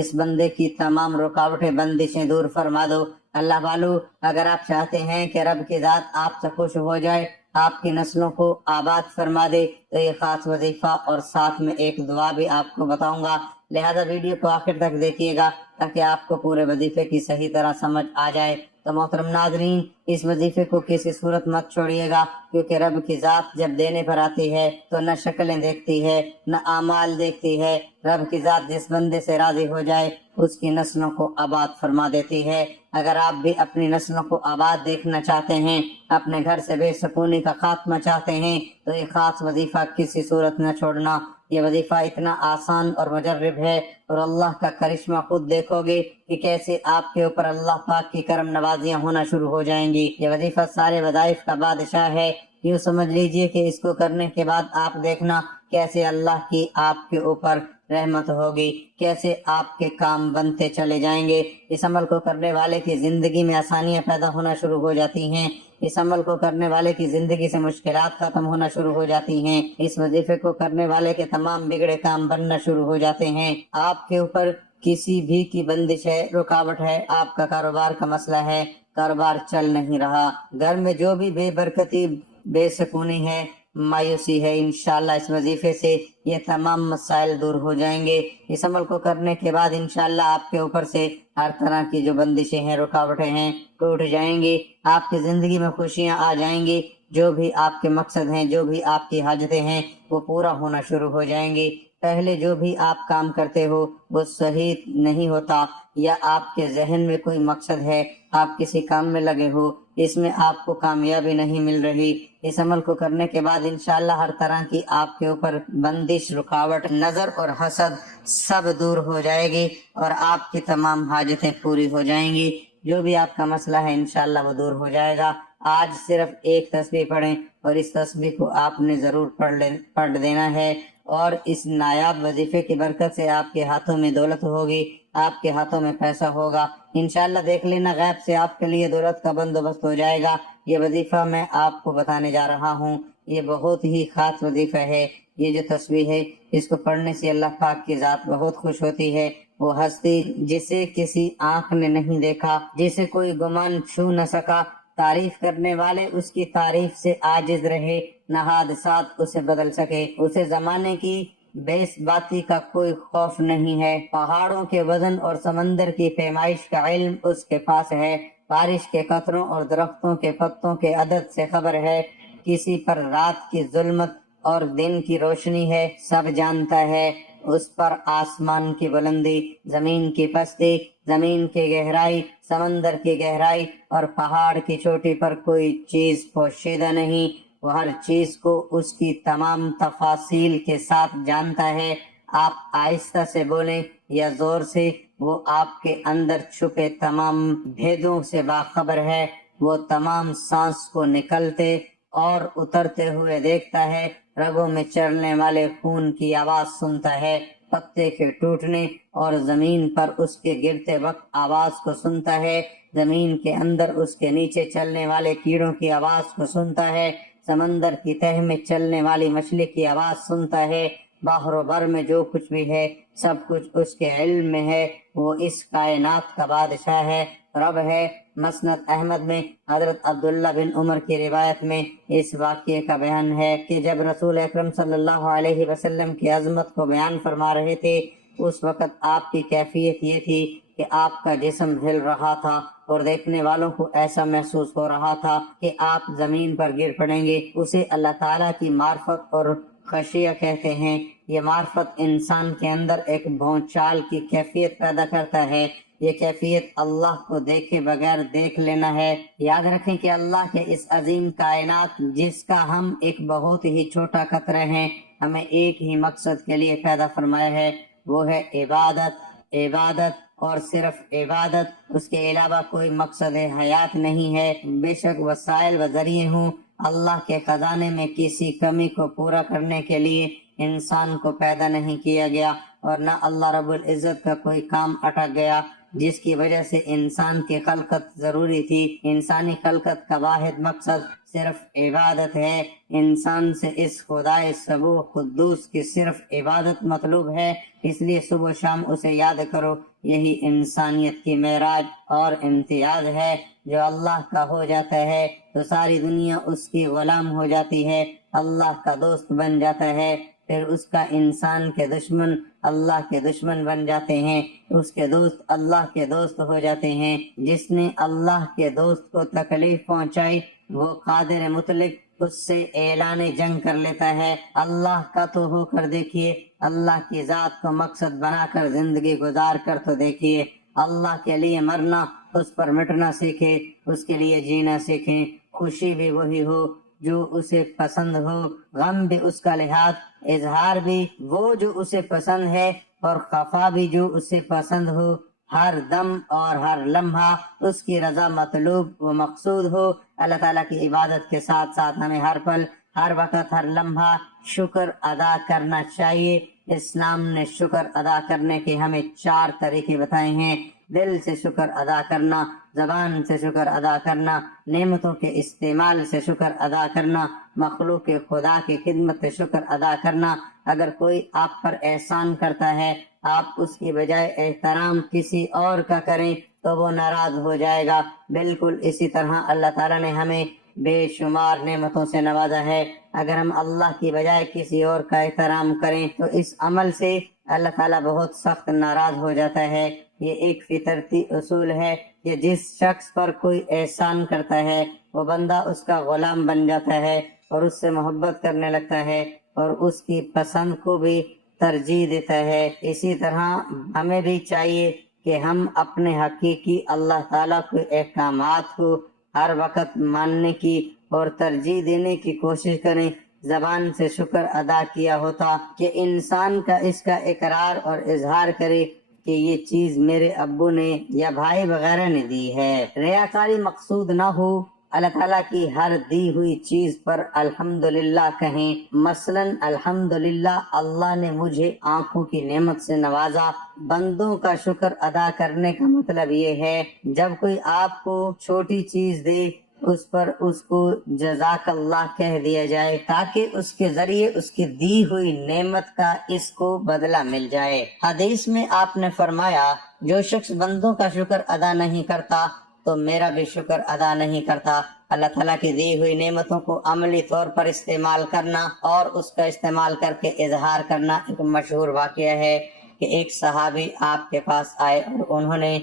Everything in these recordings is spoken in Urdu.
اس بندے کی تمام رکاوٹیں بندشیں دور فرما دو۔ اللہ والو، اگر آپ چاہتے ہیں کہ رب کی ذات آپ سے خوش ہو جائے، آپ کی نسلوں کو آباد فرما دے، تو یہ خاص وظیفہ اور ساتھ میں ایک دعا بھی آپ کو بتاؤں گا، لہذا ویڈیو کو آخر تک دیکھیے گا تاکہ آپ کو پورے وظیفے کی صحیح طرح سمجھ آ جائے۔ تو محترم ناظرین، اس وظیفے کو کسی صورت مت چھوڑیے گا، کیونکہ رب کی ذات جب دینے پر آتی ہے تو نہ شکلیں دیکھتی ہے نہ اعمال دیکھتی ہے۔ رب کی ذات جس بندے سے راضی ہو جائے اس کی نسلوں کو آباد فرما دیتی ہے۔ اگر آپ بھی اپنی نسلوں کو آباد دیکھنا چاہتے ہیں، اپنے گھر سے بے سکونی کا خاتمہ چاہتے ہیں، تو یہ خاص وظیفہ کسی صورت نہ چھوڑنا۔ یہ وظیفہ اتنا آسان اور مجرب ہے، اور اللہ کا کرشمہ خود دیکھو گے کہ کیسے آپ کے اوپر اللہ پاک کی کرم نوازیاں ہونا شروع ہو جائیں گی۔ یہ وظیفہ سارے وظائف کا بادشاہ ہے، یوں سمجھ لیجئے کہ اس کو کرنے کے بعد آپ دیکھنا کیسے اللہ کی آپ کے اوپر رحمت ہوگی، کیسے آپ کے کام بنتے چلے جائیں گے۔ اس عمل کو کرنے والے کی زندگی میں آسانیاں پیدا ہونا شروع ہو جاتی ہیں، اس عمل کو کرنے والے کی زندگی سے مشکلات ختم ہونا شروع ہو جاتی ہیں، اس وظیفے کو کرنے والے کے تمام بگڑے کام بننا شروع ہو جاتے ہیں۔ آپ کے اوپر کسی بھی کی بندش ہے، رکاوٹ ہے، آپ کا کاروبار کا مسئلہ ہے، کاروبار چل نہیں رہا، گھر میں جو بھی بے برکتی، بے سکونی ہے، مایوسی ہے، انشاءاللہ اس وظیفے سے یہ تمام مسائل دور ہو جائیں گے۔ اس عمل کو کرنے کے بعد انشاءاللہ آپ کے اوپر سے ہر طرح کی جو بندشیں ہیں، رکاوٹیں ہیں، ٹوٹ جائیں گی، آپ کی زندگی میں خوشیاں آ جائیں گی، جو بھی آپ کے مقصد ہیں، جو بھی آپ کی حاجتیں ہیں، وہ پورا ہونا شروع ہو جائیں گی۔ پہلے جو بھی آپ کام کرتے ہو وہ صحیح نہیں ہوتا، یا آپ کے ذہن میں کوئی مقصد ہے، آپ کسی کام میں لگے ہو، اس میں آپ کو کامیابی نہیں مل رہی، اس عمل کو کرنے کے بعد انشاءاللہ ہر طرح کی آپ کے اوپر بندش، رکاوٹ، نظر اور حسد سب دور ہو جائے گی، اور آپ کی تمام حاجتیں پوری ہو جائیں گی۔ جو بھی آپ کا مسئلہ ہے انشاءاللہ وہ دور ہو جائے گا۔ آج صرف ایک تسبیح پڑھیں، اور اس تسبیح کو آپ نے ضرور پڑھ دینا ہے، اور اس نایاب وظیفے کی برکت سے آپ کے ہاتھوں میں دولت ہوگی، آپ کے ہاتھوں میں پیسہ ہوگا، انشاءاللہ دیکھ لینا غیب سے آپ کے لیے دولت کا بندوبست ہو جائے گا۔ یہ وظیفہ میں آپ کو بتانے جا رہا ہوں، یہ بہت ہی خاص وظیفہ ہے۔ یہ جو تسبیح ہے اس کو پڑھنے سے اللہ پاک کی ذات بہت خوش ہوتی ہے۔ وہ ہستی جسے کسی آنکھ نے نہیں دیکھا، جسے کوئی گمان چھو نہ سکا، تعریف کرنے والے اس کی تعریف سے عاجز رہے، نہ حادثات اسے بدل سکے، اسے زمانے کی بیس باتی کا کوئی خوف نہیں ہے، پہاڑوں کے وزن اور سمندر کی پیمائش کا علم اس کے پاس ہے، بارش کے قطروں اور درختوں کے پتوں کے عدد سے خبر ہے، کسی پر رات کی ظلمت اور دن کی روشنی ہے، سب جانتا ہے، اس پر آسمان کی بلندی، زمین کی پستی، زمین کی گہرائی، سمندر کی گہرائی اور پہاڑ کی چوٹی پر کوئی چیز پوشیدہ نہیں، وہ ہر چیز کو اس کی تمام تفاصیل کے ساتھ جانتا ہے۔ آپ آہستہ سے بولیں یا زور سے، وہ آپ کے اندر چھپے تمام بھیدوں سے باخبر ہے، وہ تمام سانس کو نکلتے اور اترتے ہوئے دیکھتا ہے، رگوں میں چلنے والے خون کی آواز سنتا ہے، پتے کے ٹوٹنے اور زمین پر اس کے گرتے وقت آواز کو سنتا ہے، زمین کے اندر اس کے نیچے چلنے والے کیڑوں کی آواز کو سنتا ہے، سمندر کی تہ میں چلنے والی مچھلی کی آواز سنتا ہے، بحر و بر میں جو کچھ بھی ہے سب کچھ اس کے علم میں ہے، وہ اس کائنات کا بادشاہ ہے، رب ہے۔ مسند احمد میں حضرت عبداللہ بن عمر کی روایت میں اس واقعے کا بیان ہے کہ جب رسول اکرم صلی اللہ علیہ وسلم کی عظمت کو بیان فرما رہے تھے، اس وقت آپ کی کیفیت یہ تھی کہ آپ کا جسم ہل رہا تھا، اور دیکھنے والوں کو ایسا محسوس ہو رہا تھا کہ آپ زمین پر گر پڑیں گے۔ اسے اللہ تعالیٰ کی معرفت اور خشیہ کہتے ہیں۔ یہ معرفت انسان کے اندر ایک بھونچال کی کیفیت پیدا کرتا ہے، یہ کیفیت اللہ کو دیکھے بغیر دیکھ لینا ہے۔ یاد رکھیں کہ اللہ کے اس عظیم کائنات جس کا ہم ایک بہت ہی چھوٹا قطرہ ہیں، ہمیں ایک ہی مقصد کے لیے پیدا فرمایا ہے، وہ ہے عبادت، عبادت اور صرف عبادت، اس کے علاوہ کوئی مقصد حیات نہیں ہے۔ بے شک وسائل و ذریعے ہوں، اللہ کے خزانے میں کسی کمی کو پورا کرنے کے لیے انسان کو پیدا نہیں کیا گیا، اور نہ اللہ رب العزت کا کوئی کام اٹک گیا جس کی وجہ سے انسان کی خلقت ضروری تھی۔ انسانی خلقت کا واحد مقصد صرف عبادت ہے۔ انسان سے اس خدائے سبو قدوس کی صرف عبادت مطلوب ہے، اس لیے صبح و شام اسے یاد کرو۔ یہی انسانیت کی معراج اور امتیاز ہے۔ جو اللہ کا ہو جاتا ہے تو ساری دنیا اس کی غلام ہو جاتی ہے، اللہ کا دوست بن جاتا ہے، پھر اس کا انسان کے دشمن اللہ کے دشمن بن جاتے ہیں، اس کے دوست اللہ کے دوست ہو جاتے ہیں۔ جس نے اللہ کے دوست کو تکلیف پہنچائی وہ قادر مطلق اس سے اعلان جنگ کر لیتا ہے۔ اللہ کا تو ہو کر دیکھیے، اللہ کی ذات کو مقصد بنا کر زندگی گزار کر تو دیکھیے۔ اللہ کے لیے مرنا، اس پر مٹنا سیکھے، اس کے لیے جینا سیکھیں۔ خوشی بھی وہی ہو جو اسے پسند ہو، غم بھی اس کا لحاظ، اظہار بھی وہ جو اسے پسند ہے، اور خفا بھی جو اسے پسند ہو۔ ہر دم اور ہر لمحہ اس کی رضا مطلوب و مقصود ہو۔ اللہ تعالیٰ کی عبادت کے ساتھ ساتھ ہمیں ہر پل، ہر وقت، ہر لمحہ شکر ادا کرنا چاہیے۔ اسلام نے شکر ادا کرنے کے ہمیں 4 طریقے بتائے ہیں۔ دل سے شکر ادا کرنا، زبان سے شکر ادا کرنا، نعمتوں کے استعمال سے شکر ادا کرنا، مخلوق خدا کی خدمت سے شکر ادا کرنا۔ اگر کوئی آپ پر احسان کرتا ہے، آپ اس کی بجائے احترام کسی اور کا کریں تو وہ ناراض ہو جائے گا۔ بالکل اسی طرح اللہ تعالیٰ نے ہمیں بے شمار نعمتوں سے نوازا ہے، اگر ہم اللہ کی بجائے کسی اور کا احترام کریں تو اس عمل سے اللہ تعالیٰ بہت سخت ناراض ہو جاتا ہے۔ یہ ایک فطرتی اصول ہے کہ جس شخص پر کوئی احسان کرتا ہے وہ بندہ اس کا غلام بن جاتا ہے اور اس سے محبت کرنے لگتا ہے اور اس کی پسند کو بھی ترجیح دیتا ہے۔ اسی طرح ہمیں بھی چاہیے کہ ہم اپنے حقیقی اللہ تعالیٰ کے احکامات کو ہر وقت ماننے کی اور ترجیح دینے کی کوشش کریں۔ زبان سے شکر ادا کیا ہوتا کہ انسان کا اس کا اقرار اور اظہار کرے کہ یہ چیز میرے ابو نے یا بھائی وغیرہ نے دی ہے۔ ریاکاری مقصود نہ ہو، اللہ تعالیٰ کی ہر دی ہوئی چیز پر الحمدللہ کہیں۔ مثلا الحمدللہ اللہ نے مجھے آنکھوں کی نعمت سے نوازا۔ بندوں کا شکر ادا کرنے کا مطلب یہ ہے جب کوئی آپ کو چھوٹی چیز دے اس پر اس کو جزاک اللہ کہہ دیا جائے تاکہ اس کے ذریعے اس کی دی ہوئی نعمت کا اس کو بدلہ مل جائے۔ حدیث میں آپ نے فرمایا جو شخص بندوں کا شکر ادا نہیں کرتا تو میرا بھی شکر ادا نہیں کرتا۔ اللہ تعالیٰ کی دی ہوئی نعمتوں کو عملی طور پر استعمال کرنا اور اس کا استعمال کر کے اظہار کرنا ایک مشہور واقعہ ہے کہ ایک صحابی آپ کے پاس آئے اور انہوں نے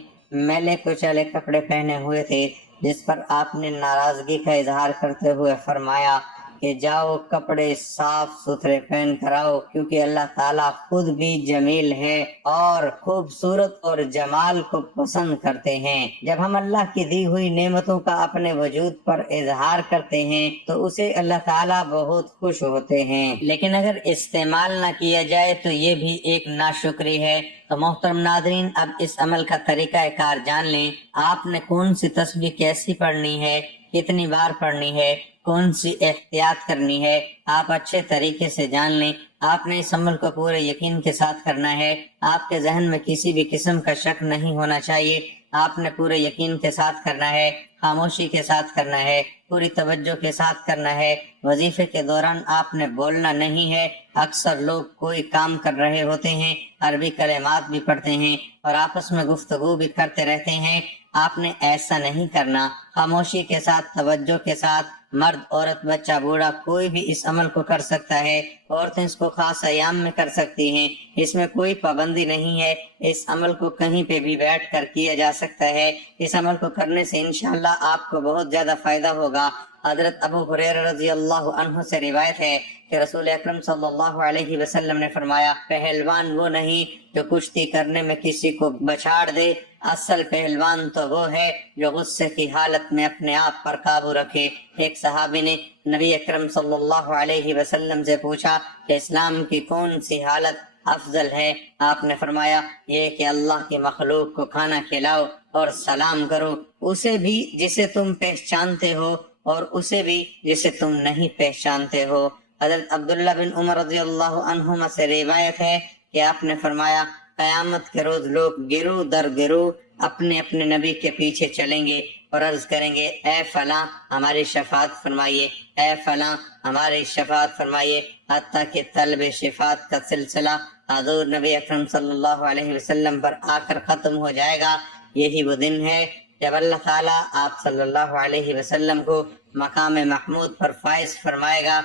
میلے کچیلے کپڑے پہنے ہوئے تھے، جس پر آپ نے ناراضگی کا اظہار کرتے ہوئے فرمایا کہ جاؤ کپڑے صاف ستھرے پہن کر آؤ، کیونکہ اللہ تعالیٰ خود بھی جمیل ہے اور خوبصورت اور جمال کو پسند کرتے ہیں۔ جب ہم اللہ کی دی ہوئی نعمتوں کا اپنے وجود پر اظہار کرتے ہیں تو اسے اللہ تعالیٰ بہت خوش ہوتے ہیں، لیکن اگر استعمال نہ کیا جائے تو یہ بھی ایک ناشکری ہے۔ تو محترم ناظرین، اب اس عمل کا طریقہ کار جان لیں۔ آپ نے کون سی تسبیح کیسی پڑھنی ہے، کتنی بار پڑھنی ہے، کون سی احتیاط کرنی ہے، آپ اچھے طریقے سے جان لیں۔ آپ نے اس عمل کو پورے یقین کے ساتھ کرنا ہے۔ آپ کے ذہن میں کسی بھی قسم کا شک نہیں ہونا چاہیے۔ آپ نے پورے یقین کے ساتھ کرنا ہے، خاموشی کے ساتھ کرنا ہے، پوری توجہ کے ساتھ کرنا ہے۔ وظیفے کے دوران آپ نے بولنا نہیں ہے۔ اکثر لوگ کوئی کام کر رہے ہوتے ہیں، عربی کلمات بھی پڑھتے ہیں اور آپس میں گفتگو بھی کرتے رہتے ہیں۔ آپ نے ایسا نہیں کرنا۔ خاموشی کے ساتھ، توجہ کے ساتھ، مرد، عورت، بچہ، بوڑھا کوئی بھی اس عمل کو کر سکتا ہے۔ عورتیں اس کو خاص ایام میں کر سکتی ہیں، اس میں کوئی پابندی نہیں ہے۔ اس عمل کو کہیں پہ بھی بیٹھ کر کیا جا سکتا ہے۔ اس عمل کو کرنے سے انشاءاللہ آپ کو بہت زیادہ فائدہ ہوگا۔ حضرت ابو ہریرہ رضی اللہ عنہ سے روایت ہے کہ رسول اکرم صلی اللہ علیہ وسلم نے فرمایا، پہلوان وہ نہیں جو کشتی کرنے میں کسی کو بچھاڑ دے، اصل پہلوان تو وہ ہے جو غصے کی حالت میں اپنے آپ پر قابو رکھے۔ ایک صحابی نے نبی اکرم صلی اللہ علیہ وسلم سے پوچھا کہ اسلام کی کون سی حالت افضل ہے؟ آپ نے فرمایا یہ کہ اللہ کی مخلوق کو کھانا کھلاؤ اور سلام کرو، اسے بھی جسے تم پہچانتے ہو اور اسے بھی جسے تم نہیں پہچانتے ہو۔ حضرت عبداللہ بن عمر رضی اللہ عنہما سے روایت ہے کہ آپ نے فرمایا قیامت کے روز لوگ گروہ در گروہ اپنے اپنے نبی کے پیچھے چلیں گے اور عرض کریں گے اے فلاں ہماری شفاعت فرمائیے، اے فلاں ہماری شفاعت فرمائیے، حتیٰ کہ طلب شفاعت کا سلسلہ حضور نبی اکرم صلی اللہ علیہ وسلم پر آ کر ختم ہو جائے گا۔ یہی وہ دن ہے جب اللہ تعالیٰ آپ صلی اللہ علیہ وسلم کو مقام محمود پر فائز فرمائے گا۔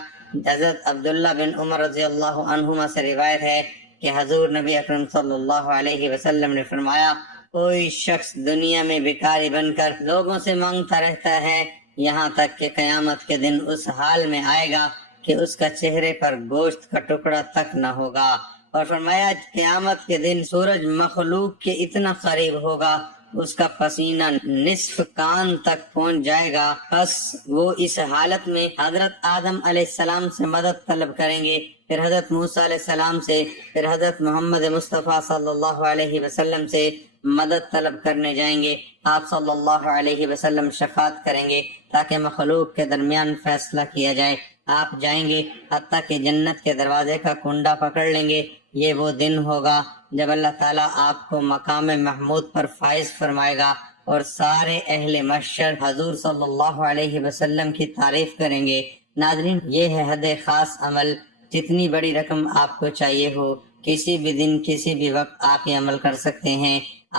حضرت عبداللہ بن عمر رضی اللہ عنہما سے روایت ہے کہ حضور نبی اکرم صلی اللہ علیہ وسلم نے فرمایا، کوئی شخص دنیا میں بھکاری بن کر لوگوں سے مانگتا رہتا ہے یہاں تک کہ قیامت کے دن اس حال میں آئے گا کہ اس کا چہرے پر گوشت کا ٹکڑا تک نہ ہوگا، اور فرمایا قیامت کے دن سورج مخلوق کے اتنا قریب ہوگا اس کا پسینہ نصف کان تک پہنچ جائے گا۔ بس وہ اس حالت میں حضرت آدم علیہ السلام سے مدد طلب کریں گے، پھر حضرت موسیٰ علیہ السلام سے، پھر حضرت محمد مصطفیٰ صلی اللہ علیہ وسلم سے مدد طلب کرنے جائیں گے۔ آپ صلی اللہ علیہ وسلم شفاعت کریں گے تاکہ مخلوق کے درمیان فیصلہ کیا جائے۔ آپ جائیں گے حتیٰ کہ جنت کے دروازے کا کنڈا پکڑ لیں گے۔ یہ وہ دن ہوگا جب اللہ تعالیٰ آپ کو مقام محمود پر فائز فرمائے گا اور سارے اہل محشر حضور صلی اللہ علیہ وسلم کی تعریف کریں گے۔ ناظرین، یہ ہے حد خاص عمل۔ جتنی بڑی رقم آپ کو چاہیے ہو، کسی بھی دن کسی بھی وقت آپ یہ عمل کر سکتے ہیں۔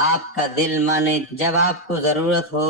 آپ کا دل مانے، جب آپ کو ضرورت ہو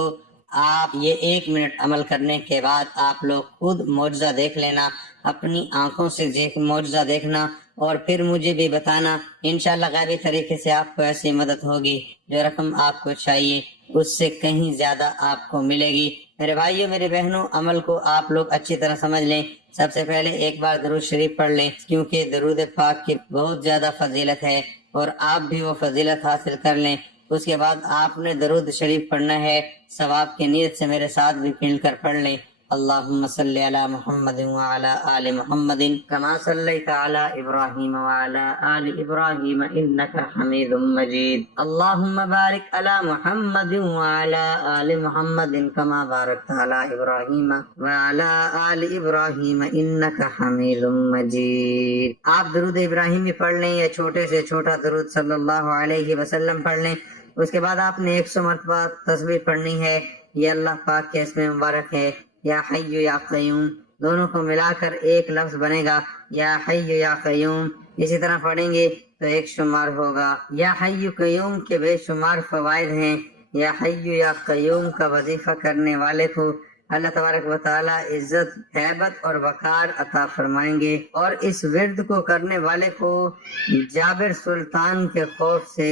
آپ یہ 1 منٹ عمل کرنے کے بعد آپ لوگ خود معجزہ دیکھ لینا، اپنی آنکھوں سے معجزہ دیکھنا اور پھر مجھے بھی بتانا۔ انشاءاللہ غیبی طریقے سے آپ کو ایسی مدد ہوگی، جو رقم آپ کو چاہیے اس سے کہیں زیادہ آپ کو ملے گی۔ میرے بھائیوں، میرے بہنوں، عمل کو آپ لوگ اچھی طرح سمجھ لیں۔ سب سے پہلے ایک بار درود شریف پڑھ لیں، کیونکہ درود پاک کی بہت زیادہ فضیلت ہے اور آپ بھی وہ فضیلت حاصل کر لیں۔ اس کے بعد آپ نے درود شریف پڑھنا ہے، ثواب کی نیت سے میرے ساتھ بھی مل کر پڑھ لیں۔ اللہم صلی علی محمد وعلی آل محمد کما صلیت علی ابراہیم وعلی آل ابراہیم انک حمید مجید۔ اللہم بارک علی محمد وعلی آل محمد کما بارکت علی ابراہیم وعلی آل ابراہیم انک حمید مجید۔ آپ درود ابراہیمی پڑھ لیں یا چھوٹے سے چھوٹا درود صلی اللہ علیہ وسلم پڑھ لیں۔ اس کے بعد آپ نے 100 مرتبہ تسبیح پڑھنی ہے۔ یہ اللہ پاک کے اسم مبارک ہے، یا حی یا قیوم، دونوں کو ملا کر ایک لفظ بنے گا، یا حی یا قیوم۔ اسی طرح پڑھیں گے تو 1 شمار ہوگا۔ یا حی قیوم کے بے شمار فوائد ہیں۔ یا حی یا قیوم کا وظیفہ کرنے والے کو اللہ تبارک و تعالی عزت، ہیبت اور وقار عطا فرمائیں گے، اور اس ورد کو کرنے والے کو جابر سلطان کے خوف سے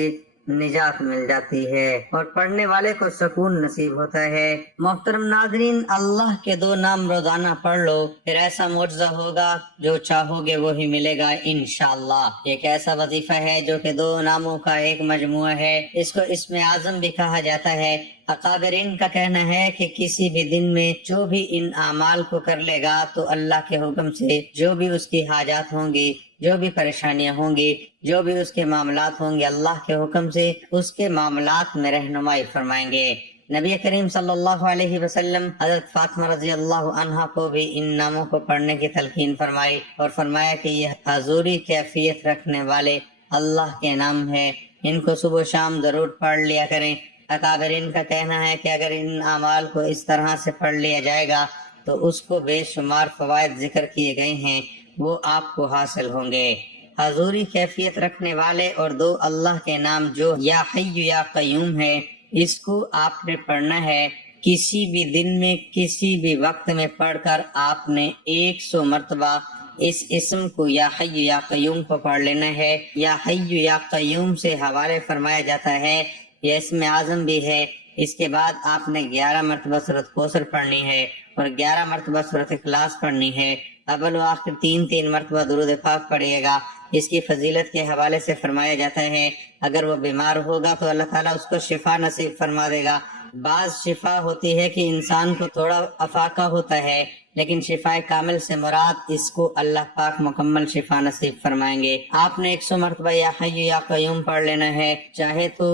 نجات مل جاتی ہے اور پڑھنے والے کو سکون نصیب ہوتا ہے۔ محترم ناظرین، اللہ کے 2 نام روزانہ پڑھ لو، پھر ایسا معجزہ ہوگا جو چاہو گے وہی ملے گا انشاءاللہ۔ ایک ایسا وظیفہ ہے جو کہ 2 ناموں کا ایک مجموعہ ہے، اس کو اسم اعظم بھی کہا جاتا ہے۔ اکابرین کا کہنا ہے کہ کسی بھی دن میں جو بھی ان اعمال کو کر لے گا تو اللہ کے حکم سے جو بھی اس کی حاجات ہوں گی، جو بھی پریشانیاں ہوں گی، جو بھی اس کے معاملات ہوں گے، اللہ کے حکم سے اس کے معاملات میں رہنمائی فرمائیں گے۔ نبی کریم صلی اللہ علیہ وسلم حضرت فاطمہ رضی اللہ عنہا کو بھی ان ناموں کو پڑھنے کی تلقین فرمائی اور فرمایا کہ یہ حضوری کیفیت رکھنے والے اللہ کے نام ہے، ان کو صبح و شام ضرور پڑھ لیا کریں۔ اکابرین کا کہنا ہے کہ اگر ان اعمال کو اس طرح سے پڑھ لیا جائے گا تو اس کو بے شمار فوائد ذکر کیے گئے ہیں، وہ آپ کو حاصل ہوں گے۔ حضوری کیفیت رکھنے والے اور 2 اللہ کے نام جو یا حی یا قیوم ہے، اس کو آپ نے پڑھنا ہے۔ کسی بھی دن میں کسی بھی وقت میں پڑھ کر آپ نے 100 مرتبہ اس اسم کو یا حی یا قیوم کو پڑھ لینا ہے۔ یا حی یا قیوم سے حوالے فرمایا جاتا ہے، یہ اسم اعظم بھی ہے۔ اس کے بعد آپ نے 11 مرتبہ سورۃ کوثر پڑھنی ہے اور 11 مرتبہ سورۃ اخلاص پڑھنی ہے۔ اول و آخر 3 مرتبہ درود پاک پڑھیے گا۔ اس کی فضیلت کے حوالے سے فرمایا جاتا ہے اگر وہ بیمار ہوگا تو اللہ تعالیٰ اس کو شفا نصیب فرما دے گا۔ بعض شفا ہوتی ہے کہ انسان کو تھوڑا افاقہ ہوتا ہے، لیکن شفا کامل سے مراد اس کو اللہ پاک مکمل شفا نصیب فرمائیں گے۔ آپ نے 100 مرتبہ یا حی یا قیوم پڑھ لینا ہے۔ چاہے تو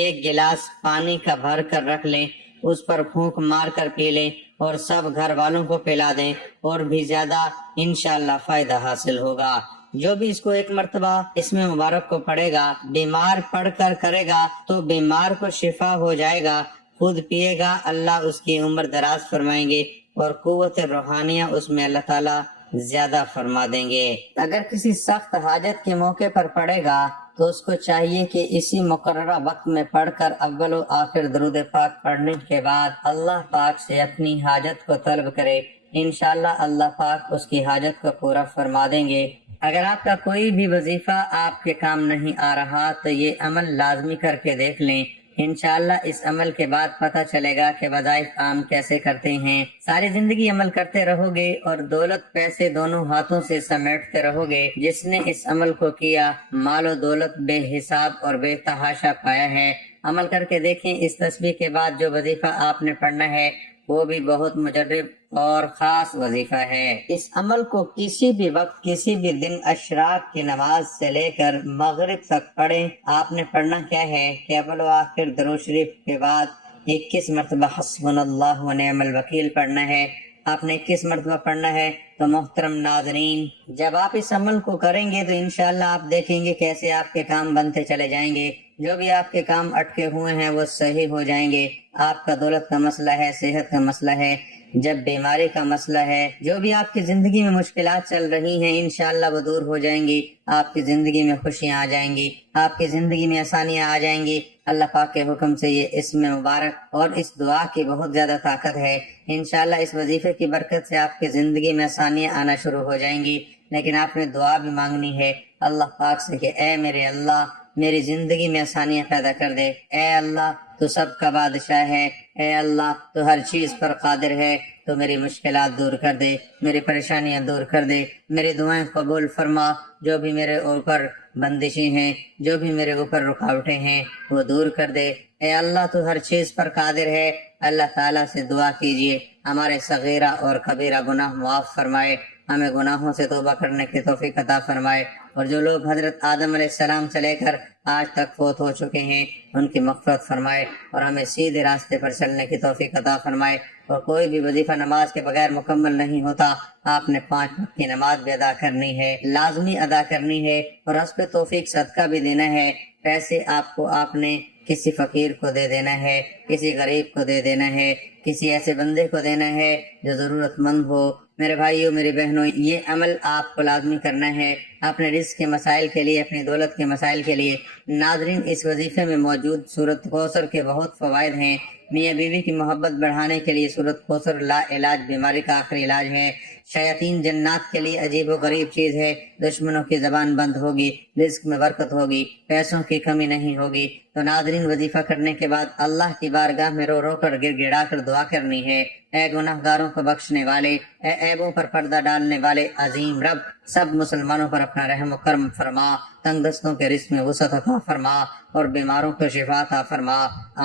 1 گلاس پانی کا بھر کر رکھ لیں، اس پر پھونک مار کر پی لیں اور سب گھر والوں کو پلا دیں، اور بھی زیادہ انشاءاللہ فائدہ حاصل ہوگا۔ جو بھی اس کو ایک مرتبہ اس میں مبارک کو پڑھے گا، بیمار پڑھ کر کرے گا تو بیمار کو شفا ہو جائے گا، خود پیے گا اللہ اس کی عمر دراز فرمائیں گے اور قوت روحانیہ اس میں اللہ تعالیٰ زیادہ فرما دیں گے۔ اگر کسی سخت حاجت کے موقع پر پڑھے گا تو اس کو چاہیے کہ اسی مقررہ وقت میں پڑھ کر اول و آخر درود پاک پڑھنے کے بعد اللہ پاک سے اپنی حاجت کو طلب کرے، انشاءاللہ اللہ پاک اس کی حاجت کو پورا فرما دیں گے۔ اگر آپ کا کوئی بھی وظیفہ آپ کے کام نہیں آ رہا تو یہ عمل لازمی کر کے دیکھ لیں، انشاءاللہ اس عمل کے بعد پتہ چلے گا کہ وظائف عام کیسے کرتے ہیں۔ ساری زندگی عمل کرتے رہو گے اور دولت پیسے دونوں ہاتھوں سے سمیٹتے رہو گے۔ جس نے اس عمل کو کیا مال و دولت بے حساب اور بے تحاشا پایا ہے۔ عمل کر کے دیکھیں، اس تسبیح کے بعد جو وظیفہ آپ نے پڑھنا ہے وہ بھی بہت مجرب اور خاص وظیفہ ہے۔ اس عمل کو کسی بھی وقت کسی بھی دن اشراق کی نماز سے لے کر مغرب تک پڑھیں۔ آپ نے پڑھنا کیا ہے کہ اول و آخر درود شریف کے بعد 21 مرتبہ حسبنا اللہ و نعم الوکیل پڑھنا ہے۔ آپ نے 21 مرتبہ پڑھنا ہے۔ تو محترم ناظرین، جب آپ اس عمل کو کریں گے تو انشاءاللہ آپ دیکھیں گے کیسے آپ کے کام بنتے چلے جائیں گے۔ جو بھی آپ کے کام اٹکے ہوئے ہیں وہ صحیح ہو جائیں گے۔ آپ کا دولت کا مسئلہ ہے، صحت کا مسئلہ ہے، جب بیماری کا مسئلہ ہے، جو بھی آپ کی زندگی میں مشکلات چل رہی ہیں انشاءاللہ وہ دور ہو جائیں گی۔ آپ کی زندگی میں خوشیاں آ جائیں گی، آپ کی زندگی میں آسانیاں آ جائیں گی۔ اللہ پاک کے حکم سے یہ اسم مبارک اور اس دعا کی بہت زیادہ طاقت ہے۔ انشاءاللہ اس وظیفے کی برکت سے آپ کی زندگی میں آسانیاں آنا شروع ہو جائیں گی۔ لیکن آپ نے دعا بھی مانگنی ہے اللہ پاک سے کہ اے میرے اللہ میری زندگی میں آسانیاں پیدا کر دے۔ اے اللہ تو سب کا بادشاہ ہے، اے اللہ تو ہر چیز پر قادر ہے، تو میری مشکلات دور کر دے، میری پریشانیاں دور کر دے، میری دعائیں قبول فرما۔ جو بھی میرے اوپر بندشیں ہیں، جو بھی میرے اوپر رکاوٹیں ہیں وہ دور کر دے۔ اے اللہ تو ہر چیز پر قادر ہے۔ اللہ تعالیٰ سے دعا کیجئے ہمارے صغیرہ اور کبیرہ گناہ معاف فرمائے، ہمیں گناہوں سے توبہ کرنے کی توفیق عطا فرمائے، اور جو لوگ حضرت آدم علیہ السلام سے لے کر آج تک فوت ہو چکے ہیں ان کی مغفرت فرمائے اور ہمیں سیدھے راستے پر چلنے کی توفیق عطا فرمائے۔ اور کوئی بھی وظیفہ نماز کے بغیر مکمل نہیں ہوتا۔ آپ نے 5 وقت کی نماز بھی ادا کرنی ہے، لازمی ادا کرنی ہے، اور اس پہ توفیق صدقہ بھی دینا ہے۔ پیسے آپ نے کسی فقیر کو دے دینا ہے، کسی غریب کو دے دینا ہے، کسی ایسے بندے کو دینا ہے جو ضرورت مند ہو۔ میرے بھائیوں میری بہنوں، یہ عمل آپ کو لازمی کرنا ہے اپنے رزق کے مسائل کے لیے، اپنی دولت کے مسائل کے لیے۔ ناظرین، اس وظیفے میں موجود سورۃ کوثر کے بہت فوائد ہیں۔ میاں بیوی کی محبت بڑھانے کے لیے سورۃ کوثر لا علاج بیماری کا آخری علاج ہے۔ شیاطین جنات کے لیے عجیب و غریب چیز ہے۔ دشمنوں کی زبان بند ہوگی، رزق میں برکت ہوگی، پیسوں کی کمی نہیں ہوگی۔ تو ناظرین، وظیفہ کرنے کے بعد اللہ کی بارگاہ میں رو رو کر گر گڑا کر دعا کرنی ہے۔ اے گناہ گاروں کو بخشنے والے، اے عیبوں پر پردہ ڈالنے والے عظیم رب، سب مسلمانوں پر اپنا رحم و کرم فرما، تنگ دستوں کے رزق میں وسعت عطا فرما اور بیماروں کو شفا عطا فرما۔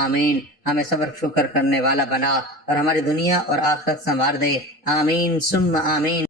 آمین۔ ہمیں صبر شکر کرنے والا بنا اور ہماری دنیا اور آخرت سنوار دے۔ آمین ثم آمین۔